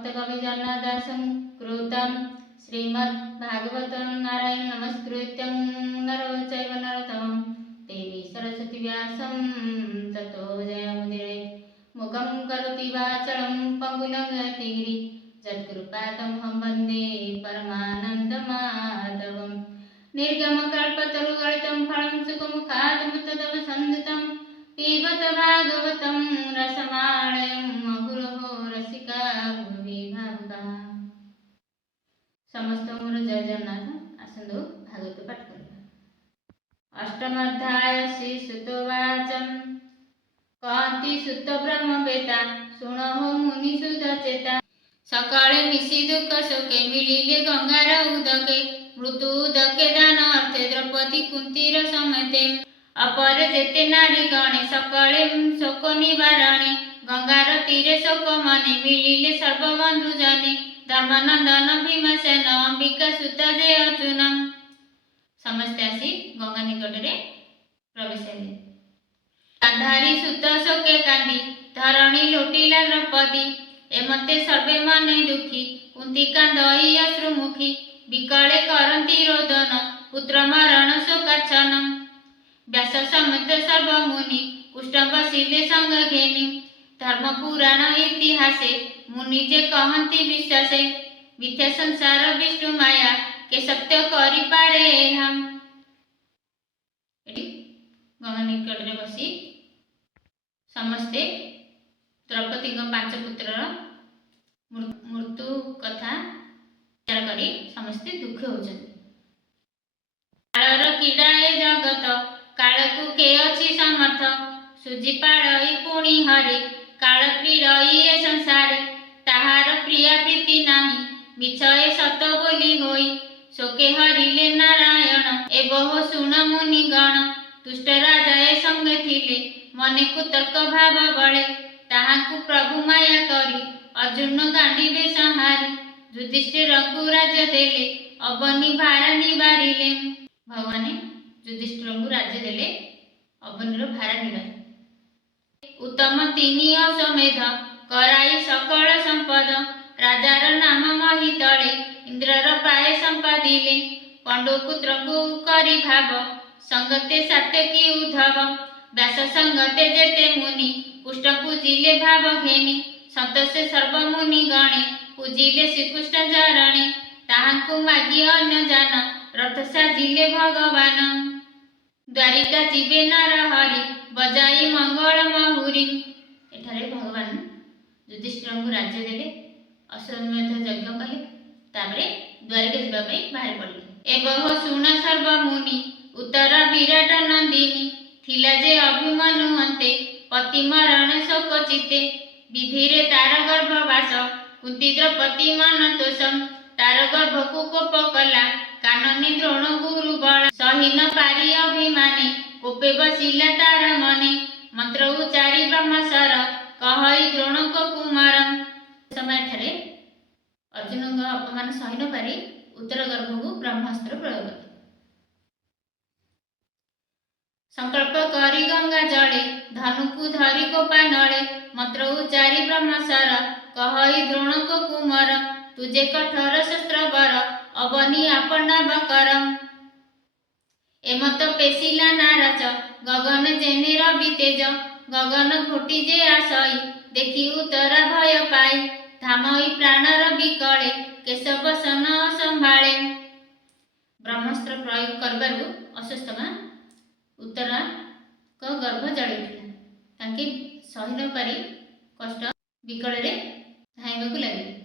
समर्थ कवि जनादासं कृतं श्रीमद्भागवतं नारायण नमस्कृत्यं नरो चैव नरोत्तमं देवी सरस्वती व्यासं ततो जयमुदीरये मुखं करोति वाचालं पंगुलंघयति गिरिं यत्कृपातमहं वन्दे परमानन्दमाधवं निर्गमकल्पतरुगलितं फलं सुखमुखादमृतदवसंयुतं पिबत भागवतं रसमालयं अगुरोः रसिका भुवि भावुकाः। समस्त मोर जय जगन्नाथ। आसंदो भागवत पाठ करिबा। अष्टमाध्याय श्री सुतोवाच कहती सुत ब्रह्मवेता शुणो मुनि सुध चेता सकाळे मिशी दुख शोके मिलिले गंगार उदके मृत्यु उदके दान अर्थे द्रौपदी कुंतीर समेते अपरे जेते नारी गणे सकाळे शोक निवारणे गंगार तीरे शोक मने मिलिले सर्वबंधु जने धर्मनंदन भीमसेन अंबिका सुत जे अर्जुन समस्ते आसी गंगा निकट रे प्रवेश हेले। गांधारी सुत शोके कांदी धरणी लोटिला द्रौपदी एमते सर्वे मने दुखी कुंती कांदई अश्रुमुखी विकले करंती रोदन पुत्र मरण शोकाच्छन व्यास समेत सर्व मुनि कुष्ठ बसिले संग घेनी धर्म पुराण इतिहासे मुनि जे कहंती विश्वासे मिथ्या संसार विष्णु माया के सत्य करि पारे हम गंगा निकट रे बसी समस्ते द्रौपदी पांच पुत्र मृत्यु कथा विचार करी समस्ते दुख होचन। कालर कीड़ा ए जगत काल को के अछि समर्थ सुजी पाळई पुणी हरि काल क्रीडई ए संसार ताहार प्रिया प्रीति नाही मिछ ए सत बोली होई शोके हरिले नारायण ए बहु सुण मुनि गण दुष्ट राजा ए संगे थिले मने कुतर्क भाव बळे ताहाकु प्रभु माया करी अर्जुन गांडीबे संहारी युधिष्ठिर को राज्य देले अबनी भार निवारिले भगवान युधिष्ठिर को राज्य देले अबनीर भार निवारिले उत्तम तिनि अश्वमेध कराई सकल संपद राजार नाम मही तले इंद्रर पाए संपादिले पंडुपुत्र को करी भाव संगते सात्यकी उद्धव व्यास संगते जेते मुनि पुष्ट पूजिले भाव घेनी संतोषे सर्व मुनि गणे पूजिले श्रीकृष्ण चरणे ताहाकु मागी अन्य जान रथ साजिले भगवान द्वारिका जीवे नर हरि बजाई मंगल महुरी एठारे भगवान युधिष्ठिर को राज्य देले अश्वमेध यज्ञ कले तापरे द्वारिका जीवा पई बाहर पड़ले एबह सुण सर्व मुनि उत्तर विराट नंदिनी थिला जे अभिमन्यु हंते पति मरण शोक चिते विधिरे तार गर्भवास कुंती द्रौपदी मन तोषम तार गर्भ को कोप कला काननी द्रोण गुरु बल सही न पारी अभिमानी कोपे बसिला तार मने मंत्र उच्चारी ब्रह्मसर कहई द्रोण को कुमार समय ठारे अर्जुन अपमान सही न पारी उत्तर गर्भ को ब्रह्मास्त्र प्रयोग करे संकल्प करी गंगा जले धनु को धरी कोपा नले मंत्र उच्चारी ब्रह्मसर कहई द्रोण को कुमार तुझे कठोर शस्त्र बर अबनी अपना बकरम एमत पेशिला नाराज गगन जेने रवि तेज गगन घोटी जे आसई देखी उतरा भय पाई धामई प्राणर विकले केशव सन संभाळे ब्रह्मास्त्र प्रयोग करबारु अशस्तमा उत्तरा को गर्भ जड़ी उठिला तांके सही न पारी कष्ट विकल रे धाइबाकु लागिले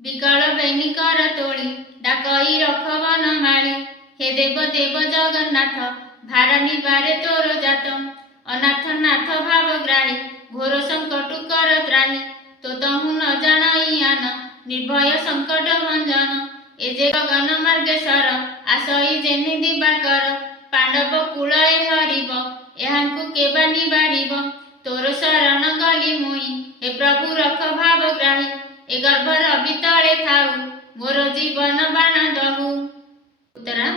विकल बैनिकर तोली डाकई रखवन माली हे देव देव जगन्नाथ भार निवारे तोर जात अनाथ नाथ भाव ग्राही घोर संकट कर त्राही तो तहु न जानाई आन निर्भय संकट भंजन ए जे गगन मार्गेश्वर आसई जेनि दिवाकर पांडव कूलए हरिब एहांकु केबा निवारिब तोर शरण गली मुई हे प्रभु रख भाव ग्राही ए गर्भ रवि तले थाऊ मोर जीवन बाण दहु उत्तरा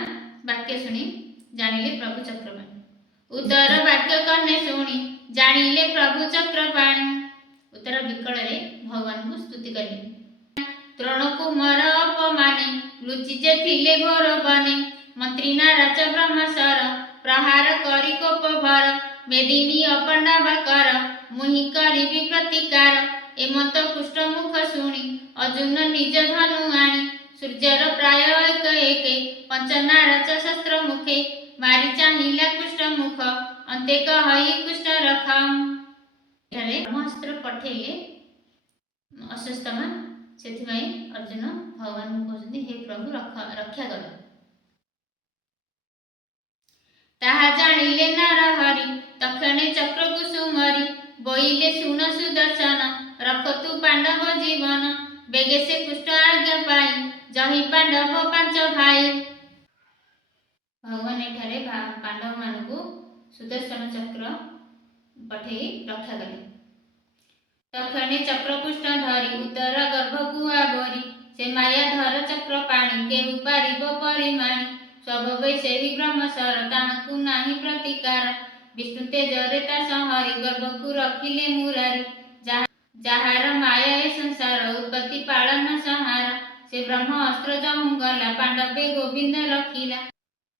वाक्य सुनी जानिले प्रभु चक्रपाणी उत्तर वाक्य कन्ने सुनी जानिले प्रभु चक्रपाणी उत्तर विकल रे भगवान को स्तुति करिले ଦ୍ରୋଣକୁ ମର ଅପମାନେ ଲୁଚି ଯେ ଥିଲେ ଘୋର ବନେ ମନ୍ତ୍ରୀ ନାରାଜ ବ୍ରହ୍ମସର ପ୍ରହାର କରି କୋପ ଭର ମେଦିନୀ ଅପଣ୍ଡାବା କର ମୁହିଁ କରିବି ପ୍ରତିକାର ଏମନ୍ତ କୁଷ୍ଟ ମୁଖ ଶୁଣି ଅର୍ଜୁନ ନିଜ ଧନୁ ଆଣି ସୂର୍ଯ୍ୟର ପ୍ରାୟ ଏକ ଏକେ ପଞ୍ଚନାରାଜ ଶସ୍ତ୍ର ମୁଖେ ମାରି ଚାହିଁଲା କୁଷ୍ଟ ମୁଖ ଅନ୍ତେ କହି କୁଷ୍ଟ ରଖ। ଏଠାରେ ବ୍ରହ୍ମାସ୍ତ୍ର ପଠେଇଲେ ଅଶ୍ୱତ୍ଥାମା, ସେଥିପାଇଁ ଅର୍ଜୁନ ଭଗବାନଙ୍କୁ କହୁଛନ୍ତି ହେ ପ୍ରଭୁ ରକ୍ଷା କର। ତାହା ଜାଣିଲେ ନରହରି ତକ୍ଷଣେ ଚକ୍ରକୁ ସୁମରି ବୋଇଲେ ଶୁଣ ସୁଦର୍ଶନ ରଖ ତୁ ପାଣ୍ଡବ ଜୀବନ ବେଗେ ସେ କୁଷ୍ଟ ଆଜ୍ଞା ପାଇ ଜହି ପାଣ୍ଡବ ପାଞ୍ଚ ଭାଇ। ଭଗବାନ ଏଠାରେ ପାଣ୍ଡବମାନଙ୍କୁ ସୁଦର୍ଶନ ଚକ୍ର ପଠେଇ ରକ୍ଷା କଲେ। ତକ୍ଷଣେ ଚକ୍ରପୁଷ୍ଟ ଧରି ଉଦର ଗର୍ଭକୁ ଆବରି ସେ ମାୟା ଧର ଚକ୍ର ପାଣି କେହୁ ପାରିବ ପରିମାଣି ସ୍ୱଭାବ ସେହି ବ୍ରହ୍ମସର ତାହାକୁ ନାହିଁ ପ୍ରତିକାର ବିଷ୍ଣୁ ତେଜରେ ତା ସଂହରି ଗର୍ଭକୁ ରଖିଲେ ମୁରାରି ଯାହାର ମାୟା ଏ ସଂସାର ଉତ୍ପତ୍ତି ପାଳନ ସଂହାର ସେ ବ୍ରହ୍ମ ଅସ୍ତ୍ର ଯହୁଁ ଗଲା ପାଣ୍ଡବେ ଗୋବିନ୍ଦ ରଖିଲା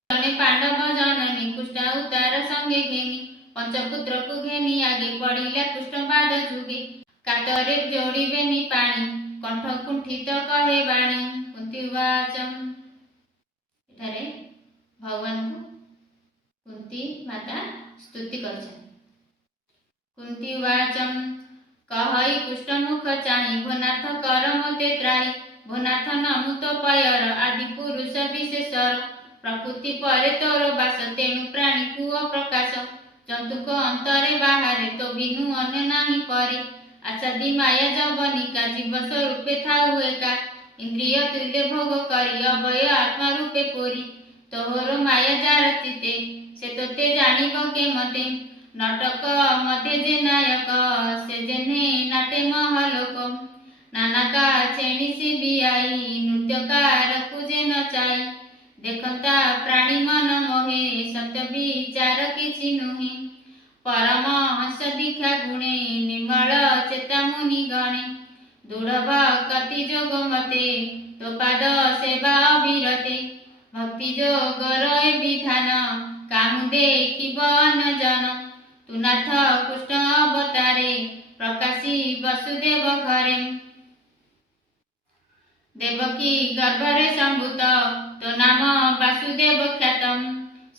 ଜଣେ ପାଣ୍ଡବ ଜନନୀ କୁଷ୍ଟ ଉତାର ସଙ୍ଗେ ଘେନି ପଞ୍ଚପୁତ୍ରକୁ ଘେନି ଆଗେ ପଡ଼ିଲା କୁଷ୍ଠବାଦ ଯୁଗେ କାତରେ ଯୋଡ଼ିବେନି ପାଣି କଣ୍ଠ କୁଣ୍ଠିତ କହେ ବାଣୀ କୁନ୍ତିବାଚ। ଏଠାରେ ଭଗବାନଙ୍କୁ କୁନ୍ତି ମାତା ସ୍ତୁତି କରିଛନ୍ତି। କୁନ୍ତିବାଚ କହଇ କୁଷ୍ଟମୁଖ ଚାହିଁ ଭୋନାଥ କର ମୋତେ ତ୍ରାହି ଭୋନାଥ ନମୁ ତୋ ପୟର ଆଦି ପୁରୁଷ ବିଶେଷର ପ୍ରକୃତି ପରେ ତୋର ବାସ ତେଣୁ ପ୍ରାଣୀ କୁଅ ପ୍ରକାଶ ଜନ୍ତୁଙ୍କ ଅନ୍ତରେ ବାହାରେ ତୋ ବିନୁ ଅନ୍ୟ ନାହିଁ ପରି ଆଚାଦି ମାୟା ଜବନିକା ଜୀବ ସ୍ୱରୂପେ ଥାଉ ଏକା ଇନ୍ଦ୍ରିୟ ତୁଲ୍ୟ ଭୋଗ କରି ଅବୟ ଆତ୍ମା ରୂପେ ପୁରୀ ତୋହର ମାୟା ଯାର ଚିତେ ସେ ତୋତେ ଜାଣିବ କେମତେ ନଟକ ମଧ୍ୟ ଯେ ନାୟକ ସେ ଯେହ୍ନେ ନାଟେ ମହଲୋକ ନାନାକା ଛେଣି ସିବିଆଇ ନୃତ୍ୟକାରକୁ ଯେ ନଚାଇ ଦେଖନ୍ତା ପ୍ରାଣୀ ମନ ମୋହେ ସତ୍ୟ ବିଚାର କିଛି ନୁହେଁ ପରମ ହଂସ ଦୀକ୍ଷା ଗୁଣେ ନିର୍ମଳ ଚେତା ମୁନି ଗଣେ ଦୃଢ଼ ଭକ୍ତି ଯୋଗ ମତେ ତୋ ପାଦ ସେବା ଅବିରତେ ଭକ୍ତି ଯୋଗର ଏ ବିଧାନ କାହୁଁ ଦେଖିବ ଅନ୍ୟ ଜନ ତୁ ନାଥ କୃଷ୍ଣ ଅବତାରେ ପ୍ରକାଶୀ ବସୁଦେବ ଘରେ ଦେବକୀ ଗର୍ଭରେ ସମ୍ଭୂତ ତୋ ନାମ ବାସୁଦେବ ଖ୍ୟାତମ୍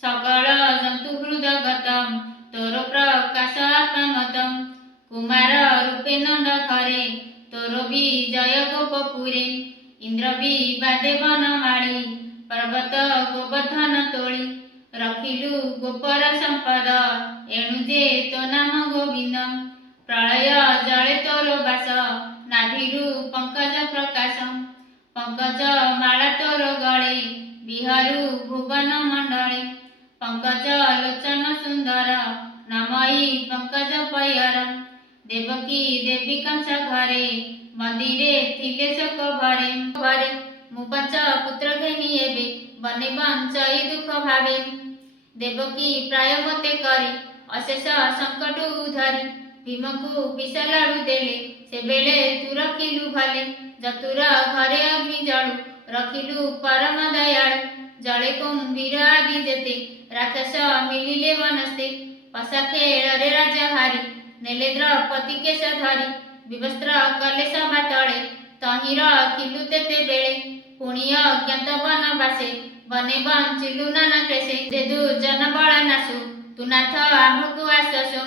ସକଳ ଜନ୍ତୁ ହୃଦଗତମ୍ ତୋର ପ୍ରକାଶ ଆତ୍ମମତମ୍ କୁମାର ରୂପେ ନନ୍ଦ ଘରେ ତୋର ବିଜୟ ଗୋପପୁରେ ଇନ୍ଦ୍ର ବିବାଦେ ବନମାଳି ପର୍ବତ ଗୋବର୍ଦ୍ଧନ ତୋଳି ରଖିଲୁ ଗୋପର ସମ୍ପଦ ଏଣୁ ଯେ ତୋ ନାମ ଗୋବିନ୍ଦ ପ୍ରଳୟ ଜଳେ ତୋର ବାସ ନାଭିରୁ ପଙ୍କଜ ପ୍ରକାଶ ପଙ୍କଜ ମାଳା ତୋର ଗଳେ ବିହରୁ ଭୁବନ ମଣ୍ଡଳେ ପଙ୍କଜ ଲୋଚନ ସୁନ୍ଦର ନମଇ ପଙ୍କଜ ପୟର ଦେବକୀ ଦେବୀ କଂସ ଘରେ ମନ୍ଦିରେ ଥିଲେ ଶୋକ ଭରେ ମୁଁ ପଞ୍ଚ ପୁତ୍ର ଘେନି ଏବେ ବନେ ବଞ୍ଚଇ ଦୁଃଖ ଭାବେ ଦେବକୀ ପ୍ରାୟ ମୋତେ କରି ଅଶେଷ ସଙ୍କଟ ଧରି ଭୀମକୁ ବିଷ ଲଡୁ ଦେଲେ ସେବେଳେ ତୁ ରଖିଲୁ ଭଲେ ଚତୁର ଘରେ ଅଗ୍ନି ଜଳୁ ରଖିଲୁ ପରମ ଦୟାଳୁ ଜଳେ କୁମ୍ଭୀର ଆଦି ଯେତେ ରାକ୍ଷସ ମିଳିଲେ ବନସ୍ତେ ପଶା ଖେଳରେ ରାଜା ହାରି ନେଲେ ଦ୍ରୌପଦୀ କେଶ ଧରି ବିବସ୍ତ୍ର କଲେ ସଭା ତଳେ ତହିଁ ରଖିଲୁ ତେତେବେଳେ ପୁଣି ଅଜ୍ଞାତ ବନବାସେ ବନେ ବଞ୍ଚିଲୁ ନାନା କ୍ଲେଶେ ଯେ ଦୁର୍ଜନ ବଳ ନାଶୁ ତୁ ନାଥ ଆମ୍ଭକୁ ଆଶ୍ୱାସୁ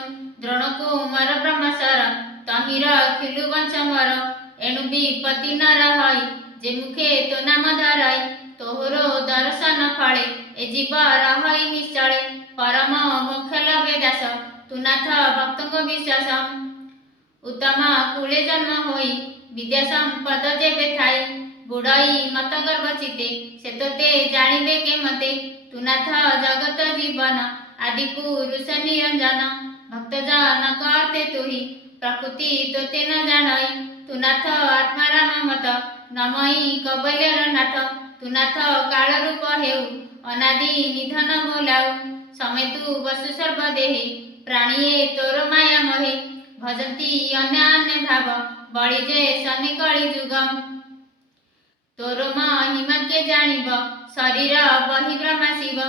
ଦ୍ରୋଣକୁ ମର ବ୍ରହ୍ମସର ତହିଁ ରଖିଲୁ ବଂଶ ମର ଏଣୁ ବିପତ୍ତି ନ ରହଇ ଯେ ମୁଖେ ତୋ ନାମ ଧରଇ ତୋହର ଦର୍ଶନ ଫଳେ ଏ ଜୀବ ରହଇ ନିଶ୍ଚଳେ ପରମ ମୋକ୍ଷ ଲଭେ ଦାସ ତୁ ନାଥ ଭକ୍ତଙ୍କ ବିଶ୍ୱାସ ଉତ୍ତମ କୁଳେ ଜନ୍ମ ହୋଇ ବିଦ୍ୟା ସମ୍ପଦ ଯେବେ ଥାଇ ବୁଡ଼ଇ ମତ ଗର୍ବ ଚିତେ ସେ ତୋତେ ଜାଣିବେ କେମତେ ତୁ ନାଥ ଜଗତ ଜୀବନ ଆଦି ପୁରୁଷ ନିରଞ୍ଜନ ଭକ୍ତ ଜନକ ଅର୍ଥେ ତୁହି ପ୍ରକୃତି ତୋତେ ନ ଜାଣଇ ତୁ ନାଥ ଆତ୍ମାରାମ ମତ ନମଇ କବଲ୍ୟର ନାଥ ତୁ ନାଥ କାଳ ରୂପ ହେଉ ଅନାଦି ନିଧନ ବୋଲାଉ ସମେତୁ ବସୁ ସର୍ବଦେହେ ପ୍ରାଣୀଏ ତୋର ମାୟା ମୋହେ ଭଜନ୍ତି ଅନ୍ୟ ଅନ୍ୟ ଭାବ ବଳି ଯେ ଶନି କଳି ଯୁଗ तोर महिमा के जानिब शरीर बहि ब्रह्मा शिव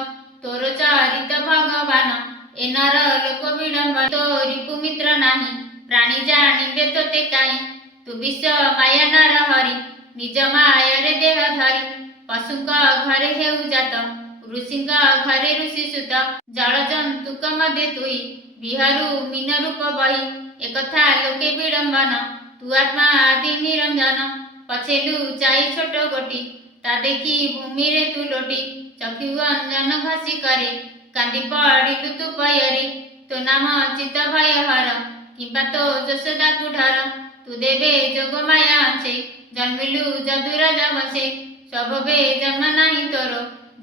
तोर चरित भगवान ए नर लोक विडम्बन तोरी पुमित्र नाही प्राणी जानिबे तोते काई तू विश्व माया नर हरि निज मायारे देह धरि पशुक घरे हेउ जात ऋषिक घरे ऋषि सुत जल जंतुक मध्य तुई विहरू मीन रूप बही एकथा लोके विडम्बन तू आत्मा आदि निरंजन पछेलु चाई छोट गोटी ता देखी भूमि रे तू लोटी चक्षु अंजन घसी करे कांदी पड़िलु तू पयरे तो नाम चित्त भय हर किंबा तो यशोदा कुढर तू देवे जोग माया अच्छे जन्मिलु जदुर जमसे स्वभवे जन्म नाही तोर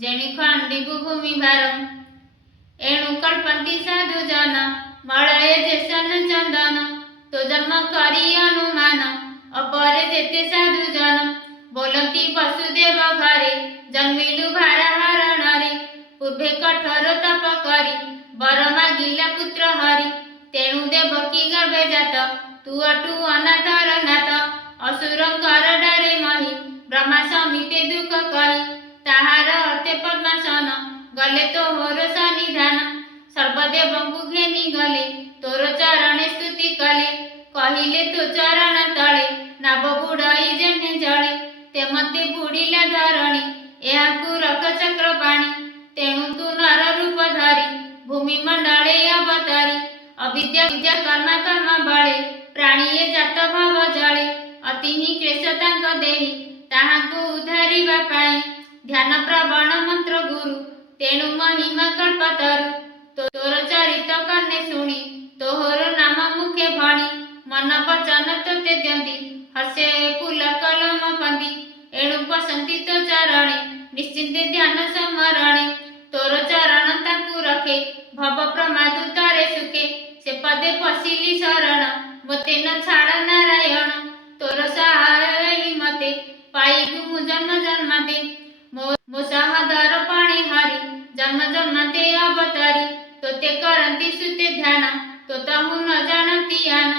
जेणी खंडिबु भूमि भार एणु कल्पंती साधु जन मलय जेसन चंदन तो जन्म करी अनुमान अपरे जेते साधु जन बोलती वसुदेव घरे जन्मिलु भार हरणरे पूर्वे कठोर तप करी बर मागिला पुत्र हरि तेणु देवकी गर्भे जात तू अटु अनाथर नाथ असुरंकर डरे मही ब्रह्मा समीपे दुख कही ताहार अर्थे पद्मासन गले तोहर सन्निधान सर्वदेवଙ୍କୁ घेनी गले तोर चरणे स्तुति कले कहिले तो चरण तले नाभ बुड़ाई जेने जले ते मते बुड़िला धरणी एहाकु रख चक्र पाणी तेणु तू नर रूप धरी भूमि मंडले अवतारी अविद्या विद्या कर्म कर्म बळे प्राणीये जात भाव जळे अति ही क्लेश तांक देही ताहाकु उद्धारिबा पाई ध्यान प्रवण मंत्र गुरु तेणु महिमा कल्पतरु तोर चरित कन्ने शुणी तोहर नाम मुखे भणी मन वचन तोते द्यंती हसे फूल कलम पंदी एणु पसंती तो चरणे निश्चिंते ध्यान समरणे तोर चरण ताकु रखे भव प्रमाद तारे सुखे से पदे पशिली शरण मते न छाड़ नारायण तोर सहाय मते पाइबु मु जन्म जन्मते मो सहादर पाणी हरि जन्म जन्मते अवतारी तोते करंती सुते ध्यान तो तहु न जानती आन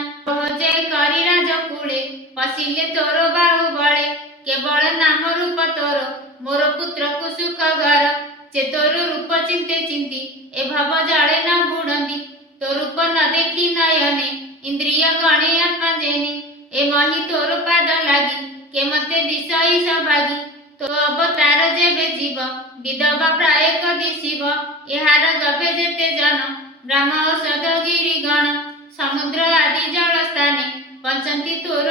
जे करी राज कूले पशिले तोर बाहु बळे केवल नाम रूप तोर मोर पुत्र को सुख घर जे तोर रूप चिंते चिंती ए भव जाळे न बुडंती तो रूप न देखी नयने इंद्रिय गणे आत्मा जेने ए मही तोर पाद लागी के मते दिशई सभागी तो अवतार जेबे जीव विधवा प्राय कदी शिव एहार गभे जेते जन ग्राम औषध गिरी गण समुद्र आदि जल स्थाने बंचंती तोर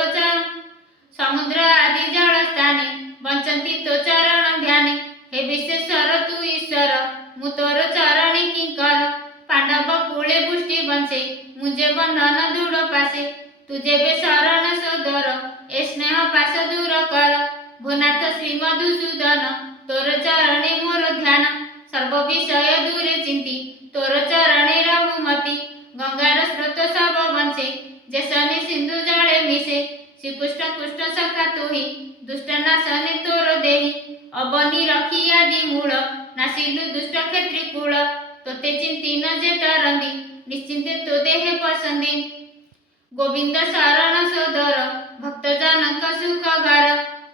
समुद्र आदि जल स्थाने बंचंती तो चरण ध्याने हे विशेश्वर तू ईश्वर मु तोर चरणे किंकर पांडव कूले पुष्टि बंचे मुझे बंधन दूर पासे तुझे बे शरण सोदर ए स्नेह पास दूर कर भुनाथ श्री मधुसूदन तोर चरणे मोर ध्यान सर्व विषय दूरे चिंती तोर चरणे रघुमती गंगार स्रोत सब बंचे जैसने सिंधु जले मिसे श्रीकृष्ण कृष्ण सखा तुही दुष्ट नाशने तोर देही अबनी रखी आदि मूल नासिलु दुष्ट क्षेत्री कूल तोते चिंती न जे तरंदी निश्चिंते तो देहे पसंदी गोविंद शरण सोदर भक्त जनक सुख गार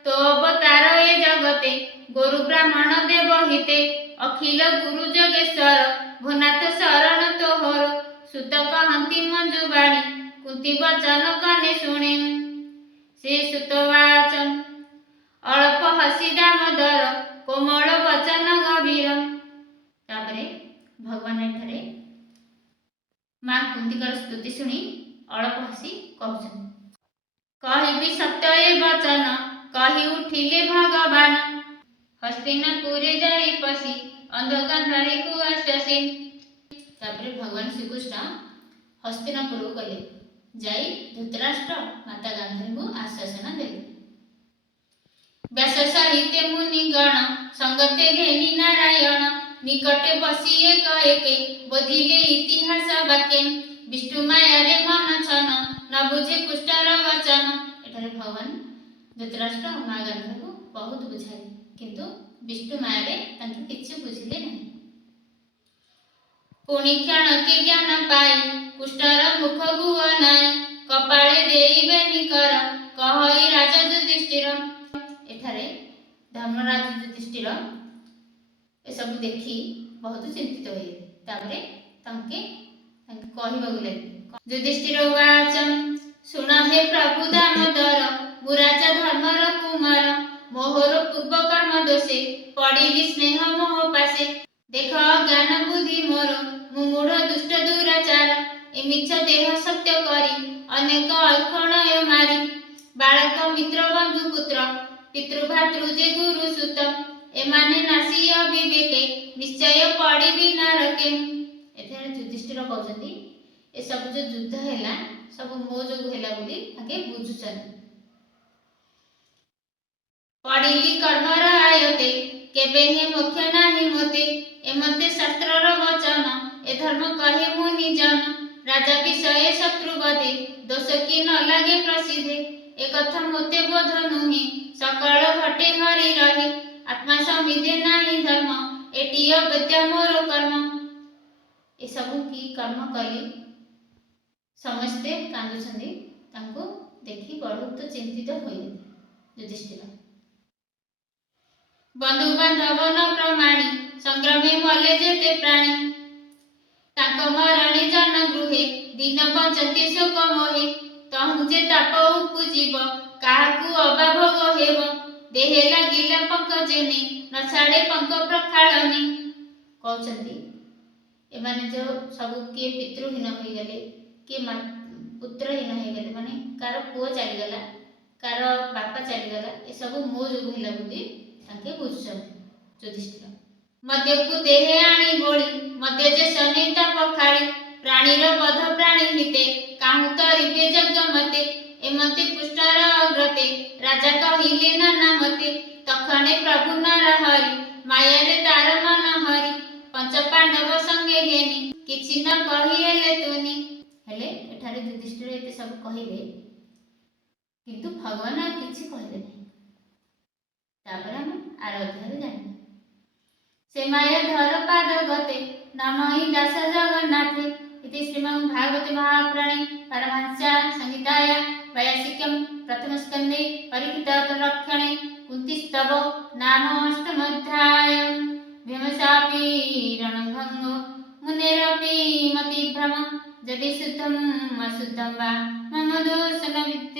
तो अवतार ए जगते गुरु ब्राह्मण देव हिते अखिल गुरु जगेश्वर भुनाथ शरण तोहर सुत कहंती मंजुबाणी कुंती वचन कने शुणे श्री सुतवाचन अल्प हसी दामोदर कोमल वचन गभीर तापरे भगवान एठारे मां कुंतीकर स्तुति शुणी अल्प हसी कहउछन कहिबी सत्य ए वचन कहि उठिले भगवान हस्तिनापुरे जाई पसी अंधकांधारी को आश्वासी तापरे भगवान श्री कृष्ण हस्तिनापुर को गले जाई धृतराष्ट्र माता गांधारी को आश्वासन देले व्यास साहित्य मुनि गण संगते घेनी नारायण निकटे बसी एक एके बोधिले इतिहास वाक्य विष्णु माया रे मन छन न बुझे कुष्ठर वचन एठारे भगवान धृतराष्ट्र माँ गांधारी को बहुत बुझाई किंतु विष्णु माया रे तांके किछि बुझिले नहीं पुणी क्षण के ज्ञान पाई कुष्ठर मुख गुह नाई कपाळे देई बेनी कर कहई राजा युधिष्ठिर एठारे धर्मराज युधिष्ठिर एसबू देखी बहुत चिंतित हुए तापरे तंके कहवाक लगे युधिष्ठिर उवाच शुण हे प्रभु दामोदर मुराजा धर्मर कुमार मोहर पूर्व कर्म दोषे पड़िली स्नेह मोह पासे देख ज्ञान बुद्धि मोर मुमूढ़ दुष्ट दुराचार ए मिछ देह सत्य करी अनेक अक्षणय मारी बालक मित्र बंधु पुत्र पितृभातृ जे गुरु सुत एमाने नासी अविवेके निश्चय पड़िबी नरके। एथारे युधिष्ठिर कहउछन्ती ए सब जो युद्ध हैला सब मो जोगु हैला बोली ताके बुझुछन पड़िली कर्मर आयते केबे हे मोक्ष नाही मोते एमते शास्त्रर वचन ए धर्म कहे मुनि जन राजा विषय शत्रु बधे दोष की न लागे प्रसिद्धे ए कथा मोते बोध नुहे सकल घटे हरि रहे आत्मा समिधे नाही धर्म एटी अवत्य मोर कर्म। ए सबु की कर्म कली समस्ते कांदुछन्ती तांको देखि बहुत चिंतित होई युधिष्ठिर बंधु बांधव न प्रमाणी संग्रामे मले जेते प्राणी तांको मरणे जन गृहे दिन बंचते शोक मोहे तहु जे ताप उपजीव काहाकू अभाभोग हेब देहे लागिला पंक जेने न छाड़े पंक प्रखाळने कहउछन्ती एमाने जो सब किए पितृहीन होई गले किए पुत्रहीन होई गले माने कार पुओ चली गला कार बापा चली गला ए सब मो जोगु हिला बुद्धि ताके बुझछन युधिष्ठिर मध्यकु देहे आनी गोली मध्य जे सनेता पखाड़ी प्राणीर बध प्राणी हिते काहु तरिबे जग मते एमते पुष्टर अग्रते राजा कहिले नाना मते तखने प्रभु नरहरि माया रे तार मन हरि पंच पांडव संगे घेनी किछि न कहिएले तुनी हेले एठारे युधिष्ठिर एते सब कहिले किंतु भगवान किछि कहिले नहीं तापर हम आर अध्याय जानि से माया धर पाद गते नमहि दास जगन्नाथे इति श्रीमद् भागवते महापुराणे पारमहंस्या संहिताया वैयासिकं प्रथम स्कन्धे परिहित रक्षणे कुन्तीस्तव नाम अष्टमोऽध्याय भीमशापी रणभंगो मुनेरपि मतिभ्रम यदि शुद्धम् अशुद्धं वा मम दोषं न विद्यते।